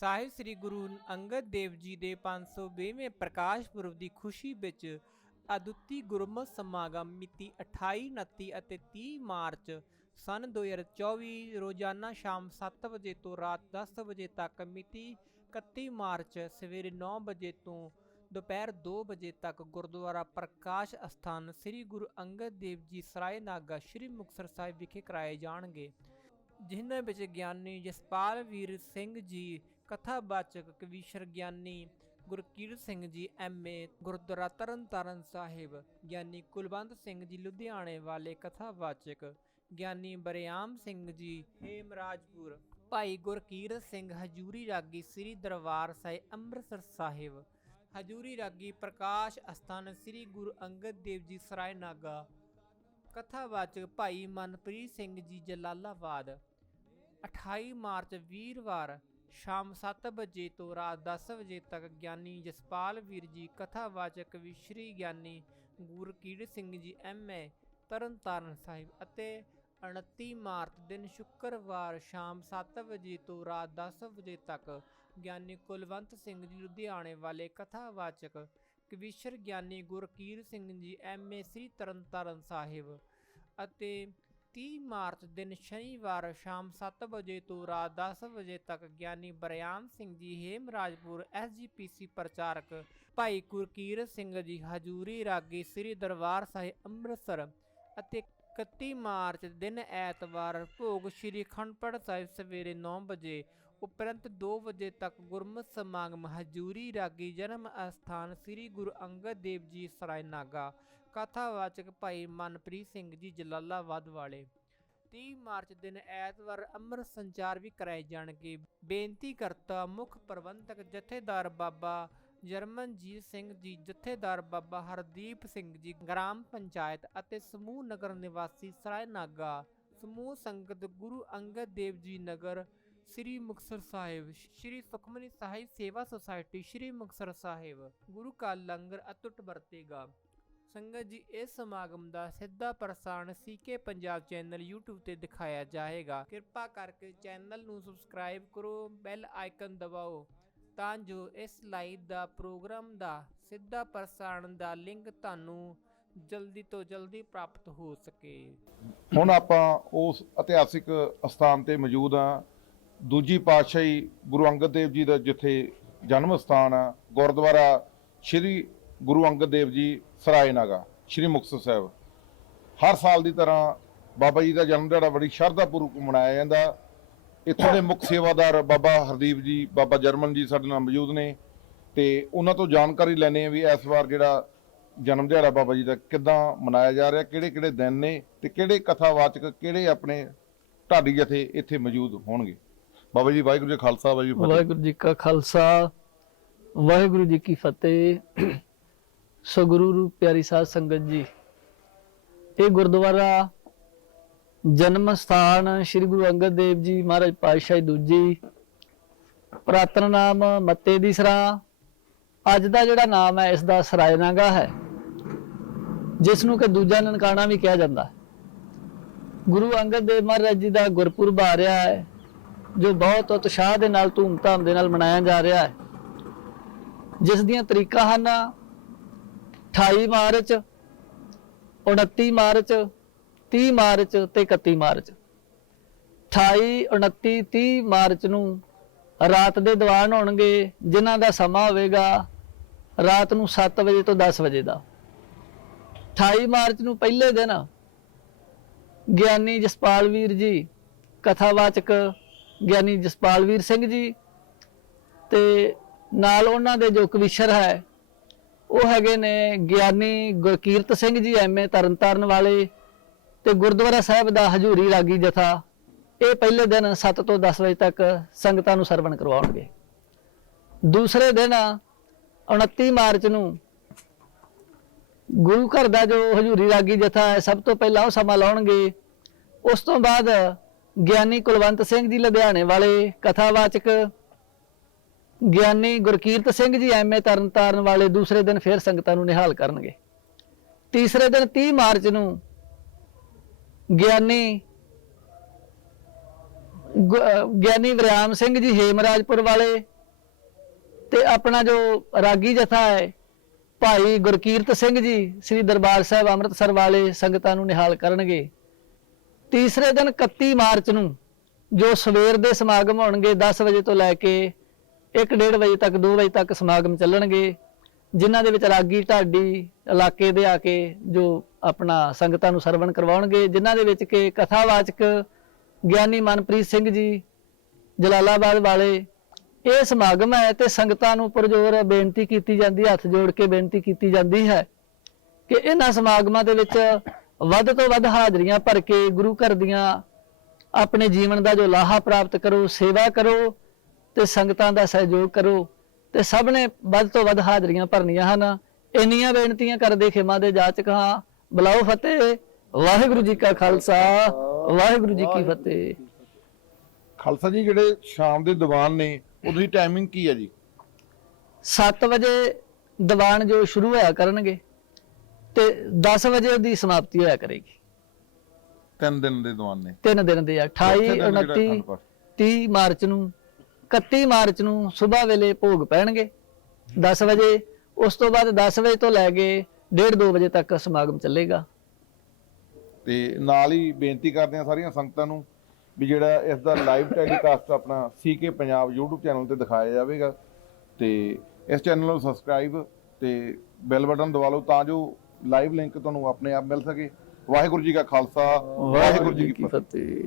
ਸਾਹਿਬ ਸ੍ਰੀ ਗੁਰੂ ਅੰਗਦ ਦੇਵ ਜੀ ਦੇ 520ਵੇਂ ਪ੍ਰਕਾਸ਼ ਪੁਰਬ ਦੀ ਖੁਸ਼ੀ ਵਿੱਚ ਅਦੁੱਤੀ ਗੁਰਮਤ ਸਮਾਗਮ ਮਿਤੀ 28 29 ਅਤੇ 30 ਮਾਰਚ ਸਨ 2024 ਰੋਜ਼ਾਨਾ ਸ਼ਾਮ 7 ਵਜੇ ਤੋਂ ਰਾਤ 10 ਵਜੇ ਤੱਕ ਮਿਤੀ 31 ਮਾਰਚ ਸਵੇਰੇ 9 ਵਜੇ ਤੋਂ ਦੁਪਹਿਰ 2 ਵਜੇ ਤੱਕ ਗੁਰਦੁਆਰਾ ਪ੍ਰਕਾਸ਼ ਅਸਥਾਨ ਸ੍ਰੀ ਗੁਰੂ ਅੰਗਦ ਦੇਵ ਜੀ ਸਰਾਏ ਨਾਗਾ ਸ੍ਰੀ ਮੁਕਤਸਰ ਸਾਹਿਬ ਵਿਖੇ ਕਰਾਏ ਜਾਣਗੇ। ਜਿਨ੍ਹਾਂ ਵਿੱਚ ਗਿਆਨੀ ਜਸਪਾਲ ਵੀਰ ਸਿੰਘ ਜੀ ਕਥਾਵਾਚਕ ਕਵੀਸ਼ਰ ਗਿਆਨੀ ਗੁਰਕੀਰਤ ਸਿੰਘ ਜੀ, ਐਮਏ ਗੁਰਦੁਆਰਾ ਤਰਨਤਾਰਨ ਸਾਹਿਬ, ਗਿਆਨੀ ਕੁਲਵੰਤ ਸਿੰਘ ਜੀ, ਲੁਧਿਆਣੇ ਵਾਲੇ ਕਥਾਵਾਚਕ, ਗਿਆਨੀ ਬਰਿਆਮ ਸਿੰਘ ਜੀ, ਹੇਮਰਾਜਪੁਰ। ਭਾਈ ਗੁਰਕੀਰਤ ਸਿੰਘ ਹਜੂਰੀ ਰਾਗੀ ਸ੍ਰੀ ਦਰਬਾਰ ਸਾਹਿਬ, ਅੰਮ੍ਰਿਤਸਰ ਸਾਹਿਬ। ਹਜੂਰੀ ਰਾਗੀ ਪ੍ਰਕਾਸ਼ ਅਸਥਾਨ ਸ੍ਰੀ ਗੁਰੂ ਅੰਗਦ ਦੇਵ ਜੀ ਸਰਾਏ ਨਾਗਾ ਕਥਾਵਾਚਕ ਭਾਈ ਮਨਪ੍ਰੀਤ ਸਿੰਘ ਜੀ, ਜਲਾਲਾਬਾਦ। 28 ਮਾਰਚ ਵੀਰਵਾਰ ਸ਼ਾਮ 7 ਵਜੇ ਤੋਂ ਰਾਤ 10 ਵਜੇ ਤੱਕ ਗਿਆਨੀ ਜਸਪਾਲ ਵੀਰ ਜੀ ਕਥਾਵਾਚਕ ਵਿਸ਼ਰੀ ਗਿਆਨੀ ਗੁਰਕੀਰਤ ਸਿੰਘ ਜੀ ਐਮਏ ਤਰਨਤਾਰਨ ਸਾਹਿਬ ਅਤੇ 29 ਮਾਰਚ ਦਿਨ ਸ਼ੁੱਕਰਵਾਰ ਸ਼ਾਮ 7 ਵਜੇ ਤੋਂ ਰਾਤ 10 ਵਜੇ ਤੱਕ ਗਿਆਨੀ ਕੁਲਵੰਤ ਸਿੰਘ ਜੀ ਲੁਧਿਆਣੇ ਵਾਲੇ ਕਥਾਵਾਚਕ ਕਵੀਸ਼ਰ ਗਿਆਨੀ ਗੁਰਕੀਰ ਸਿੰਘ ਜੀ ਐਮਏ ਸ੍ਰੀ ਤਰਨਤਾਰਨ ਸਾਹਿਬ ਅਤੇ 30 ਮਾਰਚ ਦਿਨ ਸ਼ਨੀਵਾਰ ਸ਼ਾਮ 7 ਵਜੇ ਤੋਂ ਰਾਤ 10 ਵਜੇ ਤੱਕ ਗਿਆਨੀ ਬਰਿਆਮ ਸਿੰਘ ਜੀ, ਹੇਮਰਾਜਪੁਰ ਐਸਜੀਪੀਸੀ ਪ੍ਰਚਾਰਕ ਭਾਈ ਗੁਰਕੀਰਤ ਸਿੰਘ ਜੀ, ਹਜੂਰੀ ਰਾਗੀ ਸ੍ਰੀ ਦਰਬਾਰ ਸਾਹਿਬ ਅੰਮ੍ਰਿਤਸਰ ਅਤੇ 31 ਮਾਰਚ ਦਿਨ ਐਤਵਾਰ ਭੋਗ ਸ੍ਰੀ ਖੰਡਪੜ ਸਾਹਿਬ ਸਵੇਰੇ 9 ਵਜੇ ਉਪਰੰਤ 2 ਵਜੇ ਤੱਕ ਗੁਰਮਤਿ ਸਮਾਗਮ ਹਜੂਰੀ ਰਾਗੀ ਜਨਮ ਅਸਥਾਨ ਸ੍ਰੀ ਗੁਰੂ ਅੰਗਦ ਦੇਵ ਜੀ ਸਰਾਇਨਾਗਾ ਕਥਾਵਾਚਕ ਭਾਈ ਮਨਪ੍ਰੀਤ ਸਿੰਘ ਜੀ, ਜਲਾਲਾਬਾਦ ਵਾਲੇ। 30 ਮਾਰਚ ਦਿਨ ਐਤਵਾਰ ਅੰਮ੍ਰਿਤ ਸੰਚਾਰ ਵੀ ਕਰਾਏ ਜਾਣਗੇ। ਬੇਨਤੀ ਕਰਤਾ ਮੁੱਖ ਪ੍ਰਬੰਧਕ ਜਥੇਦਾਰ ਬਾਬਾ ਜਰਮਨਜੀਤ ਸਿੰਘ ਜੀ, ਜਥੇਦਾਰ ਬਾਬਾ ਹਰਦੀਪ ਸਿੰਘ ਜੀ, ਗ੍ਰਾਮ ਪੰਚਾਇਤ ਅਤੇ ਸਮੂਹ ਨਗਰ ਨਿਵਾਸੀ ਸਰਾਏ ਨਾਗਾ, ਸਮੂਹ ਸੰਗਤ ਗੁਰੂ ਅੰਗਦ ਦੇਵ ਜੀ ਨਗਰ, ਸ੍ਰੀ ਮੁਕਤਸਰ ਸਾਹਿਬ, ਸ੍ਰੀ ਸੁਖਮਨੀ ਸਾਹਿਬ ਸੇਵਾ ਸੁਸਾਇਟੀ, ਸ੍ਰੀ ਮੁਕਤਸਰ ਸਾਹਿਬ, ਗੁਰੂ ਕਾ ਲੰਗਰ ਅਤੁੱਟ ਵਰਤੇਗਾ। ਸੰਗਤ ਜੀ, ਇਸ ਸਮਾਗਮ ਦਾ ਸਿੱਧਾ ਪ੍ਰਸਾਰਣ ਸੀਕੇ ਪੰਜਾਬ ਚੈਨਲ YouTube ਤੇ ਦਿਖਾਇਆ ਜਾਏਗਾ। ਕਿਰਪਾ ਕਰਕੇ ਚੈਨਲ ਨੂੰ ਸਬਸਕ੍ਰਾਈਬ ਕਰੋ, ਬੈਲ ਆਈਕਨ ਦਬਾਓ, ਤਾਂ ਜੋ ਇਸ ਲਾਈਵ ਦਾ ਪ੍ਰੋਗਰਾਮ ਦਾ ਸਿੱਧਾ ਪ੍ਰਸਾਰਣ ਦਾ ਲਿੰਕ ਤੁਹਾਨੂੰ ਜਲਦੀ ਤੋਂ ਜਲਦੀ ਪ੍ਰਾਪਤ ਹੋ ਸਕੇ। ਹੁਣ ਆਪਾਂ ਉਸ ਇਤਿਹਾਸਿਕ ਸਥਾਨ ਤੇ ਮੌਜੂਦ ਆ ਦੂਜੀ ਪਾਤਸ਼ਾਹੀ ਗੁਰੂ ਅੰਗਦ ਦੇਵ ਜੀ ਦਾ ਜਿੱਥੇ ਜਨਮ ਸਥਾਨ ਆ, ਗੁਰਦੁਆਰਾ ਸ੍ਰੀ ਗੁਰੂ ਅੰਗਦ ਦੇਵ ਜੀ ਸਰਾਏ ਨਾਗਾ, ਸ੍ਰੀ ਮੁਕਤਸਰ ਸਾਹਿਬ। ਹਰ ਸਾਲ ਦੀ ਤਰ੍ਹਾਂ ਬਾਬਾ ਜੀ ਦਾ ਜਨਮ ਦਿਹਾੜਾ ਬੜੀ ਸ਼ਰਧਾ ਪੂਰਵਕ ਮਨਾਇਆ ਜਾਂਦਾ। ਇੱਥੋਂ ਦੇ ਮੁੱਖ ਸੇਵਾਦਾਰ ਬਾਬਾ ਹਰਦੀਪ ਜੀ, ਬਾਬਾ ਜਰਮਨ ਜੀ ਸਾਡੇ ਨਾਲ ਮੌਜੂਦ ਨੇ। ਤੇ ਉਹਨਾਂ ਤੋਂ ਜਾਣਕਾਰੀ ਲੈਣੇ ਆ ਵੀ ਇਸ ਵਾਰ ਜਿਹੜਾ ਜਨਮ ਦਿਹਾੜਾ ਬਾਬਾ ਜੀ ਦਾ ਕਿੱਦਾਂ ਮਨਾਇਆ ਜਾ ਰਿਹਾ ਕਿਹੜੇ ਕਿਹੜੇ ਦਿਨ ਨੇ ਤੇ ਕਿਹੜੇ ਕਥਾਵਾਚਕ, ਕਿਹੜੇ ਆਪਣੇ ਢਾਡੀ ਜਥੇ ਇੱਥੇ ਮੌਜੂਦ ਹੋਣਗੇ। ਬਾਬਾ ਜੀ, ਵਾਹਿਗੁਰੂ ਜੀ ਖਾਲਸਾ, ਵਾਹਿਗੁਰੂ ਜੀ ਵਾਹਿਗੁਰੂ ਜੀ ਕਾ ਖਾਲਸਾ, ਵਾਹਿਗੁਰੂ ਜੀ ਕੀ ਫਤਿਹ। ਸੋ ਰੂਪ ਪਿਆਰੀ ਸਾਧ ਸੰਗਤ ਜੀ, ਇਹ ਗੁਰਦੁਆਰਾ ਜਨਮ ਸਥਾਨ ਸ੍ਰੀ ਗੁਰੂ ਅੰਗਦ ਦੇਵ ਜੀ ਮਹਾਰਾਜ ਪਾਤਸ਼ਾਹੀ ਦੂਜੀ, ਪ੍ਰਾਤਨ ਨਾਮ ਮੱਤੇ ਦੀ ਸਰਾ, ਅੱਜ ਦਾ ਜਿਹੜਾ ਨਾਮ ਹੈ, ਇਸ ਦਾ ਸਰਾਇਨਾਗਾ ਹੈ, ਜਿਸ ਨੂੰ ਕਿ ਦੂਜਾ ਨਨਕਾਣਾ ਵੀ ਕਿਹਾ ਜਾਂਦਾ ਹੈ। ਗੁਰੂ ਅੰਗਦ ਦੇਵ ਮਹਾਰਾਜ ਜੀ ਦਾ ਗੁਰਪੁਰਬ ਆ ਰਿਹਾ ਹੈ, ਜੋ ਬਹੁਤ ਉਤਸ਼ਾਹ ਦੇ ਨਾਲ, ਧੂਮਧਾਮ ਦੇ ਨਾਲ ਮਨਾਇਆ ਜਾ ਰਿਹਾ ਹੈ। ਜਿਸ ਦੀਆਂ ਤਰੀਕਾਂ ਹਨ 28 ਮਾਰਚ 29 ਮਾਰਚ 30 ਮਾਰਚ ਤੇ 31 ਮਾਰਚ। 28 29 30 ਮਾਰਚ ਨੂੰ ਰਾਤ ਦੇ ਦੀਵਾਨ ਹੋਣਗੇ, ਜਿਨ੍ਹਾਂ ਦਾ ਸਮਾਂ ਹੋਵੇਗਾ ਰਾਤ ਨੂੰ 7 ਵਜੇ ਤੋਂ 10 ਵਜੇ ਦਾ। 28 ਮਾਰਚ ਨੂੰ ਪਹਿਲੇ ਦਿਨ ਗਿਆਨੀ ਜਸਪਾਲ ਵੀਰ ਜੀ, ਕਥਾਵਾਚਕ ਗਿਆਨੀ ਜਸਪਾਲ ਵੀਰ ਸਿੰਘ ਜੀ ਤੇ ਨਾਲ ਉਹਨਾਂ ਦੇ ਜੋ ਕਵਿਸ਼ਰ ਹੈ ਉਹ ਹੈਗੇ ਨੇ ਗਿਆਨੀ ਗੁਰਕੀਰਤ ਸਿੰਘ ਜੀ, ਐਮਏ ਤਰਨਤਾਰਨ ਵਾਲੇ ਤੇ ਗੁਰਦੁਆਰਾ ਸਾਹਿਬ ਦਾ ਹਜੂਰੀ ਰਾਗੀ ਜਥਾ। ਇਹ ਪਹਿਲੇ ਦਿਨ 7 ਤੋਂ 10 ਵਜੇ ਤੱਕ ਸੰਗਤਾਂ ਨੂੰ ਸਰਵਣ ਕਰਵਾਉਣਗੇ। ਦੂਸਰੇ ਦਿਨ 29 ਮਾਰਚ ਨੂੰ ਗੁਰੂ ਘਰ ਦਾ ਜੋ ਹਜੂਰੀ ਰਾਗੀ ਜਥਾ ਹੈ, ਸਭ ਤੋਂ ਪਹਿਲਾਂ ਉਹ ਸਮਾਂ ਲਾਉਣਗੇ। ਉਸ ਤੋਂ ਬਾਅਦ ਗਿਆਨੀ ਕੁਲਵੰਤ ਸਿੰਘ ਜੀ, ਲੁਧਿਆਣੇ ਵਾਲੇ ਕਥਾਵਾਚਕ ਗਿਆਨੀ ਗੁਰਕੀਰਤ ਸਿੰਘ ਜੀ ਐਮਏ ਤਰਨਤਾਰਨ ਵਾਲੇ ਦੂਸਰੇ ਦਿਨ ਫਿਰ ਸੰਗਤਾਂ ਨੂੰ ਨਿਹਾਲ ਕਰਨਗੇ। ਤੀਸਰੇ ਦਿਨ 30 ਮਾਰਚ ਨੂੰ ਗਿਆਨੀ ਗੁ- ਗਿਆਨੀ ਵਿਰਾਮ ਸਿੰਘ ਜੀ ਹੇਮਰਾਜਪੁਰ ਵਾਲੇ ਤੇ ਆਪਣਾ ਜੋ ਰਾਗੀ ਜਥਾ ਹੈ, ਭਾਈ ਗੁਰਕੀਰਤ ਸਿੰਘ ਜੀ, ਸ੍ਰੀ ਦਰਬਾਰ ਸਾਹਿਬ ਅੰਮ੍ਰਿਤਸਰ ਵਾਲੇ ਸੰਗਤਾਂ ਨੂੰ ਨਿਹਾਲ ਕਰਨਗੇ। ਤੀਸਰੇ ਦਿਨ 31 ਮਾਰਚ ਨੂੰ ਜੋ ਸਵੇਰ ਦੇ ਸਮਾਗਮ ਹੋਣਗੇ 10 ਵਜੇ ਤੋਂ ਲੈ ਕੇ 1:30 ਵਜੇ ਤੱਕ 2 ਵਜੇ ਤੱਕ ਸਮਾਗਮ ਚੱਲਣਗੇ, ਜਿਨ੍ਹਾਂ ਦੇ ਵਿੱਚ ਰਾਗੀ ਢਾਡੀ ਇਲਾਕੇ ਦੇ ਆ ਕੇ ਜੋ ਆਪਣਾ ਸੰਗਤਾਂ ਨੂੰ ਸਰਵਣ ਕਰਵਾਉਣਗੇ, ਜਿਨ੍ਹਾਂ ਦੇ ਵਿੱਚ ਕਿ ਕਥਾਵਾਚਕ ਗਿਆਨੀ ਮਨਪ੍ਰੀਤ ਸਿੰਘ ਜੀ, ਜਲਾਲਾਬਾਦ ਵਾਲੇ, ਇਹ ਸਮਾਗਮ ਹੈ ਤੇ ਸੰਗਤਾਂ ਨੂੰ ਪੁਰਜੋਰ ਬੇਨਤੀ ਕੀਤੀ ਜਾਂਦੀ ਹੈ ਹੱਥ ਜੋੜ ਕੇ ਬੇਨਤੀ ਕੀਤੀ ਜਾਂਦੀ ਹੈ ਕਿ ਇਹਨਾਂ ਸਮਾਗਮਾਂ ਦੇ ਵਿੱਚ ਵੱਧ ਤੋਂ ਵੱਧ ਹਾਜ਼ਰੀਆਂ ਭਰ ਕੇ ਗੁਰੂ ਘਰ ਦੀਆਂ ਆਪਣੇ ਜੀਵਨ ਦਾ ਜੋ ਲਾਹਾ ਪ੍ਰਾਪਤ ਕਰੋ, ਸੇਵਾ ਕਰੋ ਤੇ ਸੰਗਤਾਂ ਦਾ ਸਹਿਯੋਗ ਕਰੋ ਤੇ ਸਭ ਨੇ ਵੱਧ ਤੋਂ ਵੱਧ ਹਾਜ਼ਰੀਆਂ ਭਰਨੀਆਂ ਹਨ। ਇੰਨੀਆਂ ਬੇਨਤੀਆਂ ਕਰਦੇ ਖਿਮਾ ਦੇ ਜਾਚਕ ਹਾਂ। ਬੁਲਾਓ ਫਤਿਹ। ਵਾਹਿਗੁਰੂ ਜੀ ਕਾ ਖਾਲਸਾ। ਵਾਹਿਗੁਰੂ ਜੀ ਕੀ ਫਤਿਹ। ਖਾਲਸਾ ਜੀ ਜਿਹੜੇ ਸ਼ਾਮ ਦੇ ਦੀਵਾਨ ਨੇ ਉਹਦੀ ਟਾਈਮਿੰਗ ਕੀ ਹੈ ਜੀ? 7 ਵਜੇ ਦੀਵਾਨ ਜੋ ਸ਼ੁਰੂ ਹੋਇਆ ਕਰਨਗੇ ਤੇ 10 ਵਜੇ ਉਹਦੀ ਸਮਾਪਤੀ ਹੋਇਆ ਕਰੇਗੀ। ਤਿੰਨ ਦਿਨ ਦੇ ਦੀਵਾਨ ਨੇ। ਤਿੰਨ ਦਿਨ ਦੇ ਆ। 28 ਚੌਥੇ ਦਿਨ ਜਿਹੜਾ 29 ਅਖੰਡ ਪਾਠ। 30 ਮਾਰਚ ਨੂੰ 31 ਮਾਰਚ ਨੂੰ ਸਵੇਰ ਵੇਲੇ ਭੋਗ ਪੈਣਗੇ। 10 ਵਜੇ ਉਸ ਤੋਂ ਬਾਅਦ 10 ਵਜੇ ਤੋਂ ਲੈ ਕੇ 1:30 2 ਵਜੇ ਤੱਕ ਸਮਾਗਮ ਚੱਲੇਗਾ। ਤੇ ਨਾਲ ਹੀ ਬੇਨਤੀ ਕਰਦੇ ਆ ਸਾਰੀਆਂ ਸੰਗਤਾਂ ਨੂੰ ਵੀ ਜਿਹੜਾ ਇਸ ਦਾ ਲਾਈਵ ਟੈਲੀਕਾਸਟ ਆਪਣਾ ਸੀਕੇ ਪੰਜਾਬ YouTube ਚੈਨਲ ਤੇ ਦਿਖਾਇਆ ਜਾਵੇਗਾ ਤੇ ਇਸ ਚੈਨਲ ਨੂੰ ਸਬਸਕ੍ਰਾਈਬ ਤੇ ਬੈਲ ਬਟਨ ਦਬਾ ਲਓ ਤਾਂ ਜੋ ਲਾਈਵ ਲਿੰਕ ਤੁਹਾਨੂੰ ਆਪਣੇ ਆਪ ਮਿਲ ਸਕੇ। ਵਾਹਿਗੁਰੂ ਜੀ ਕਾ ਖਾਲਸਾ ਵਾਹਿਗੁਰੂ ਜੀ ਕੀ ਫਤਿਹ।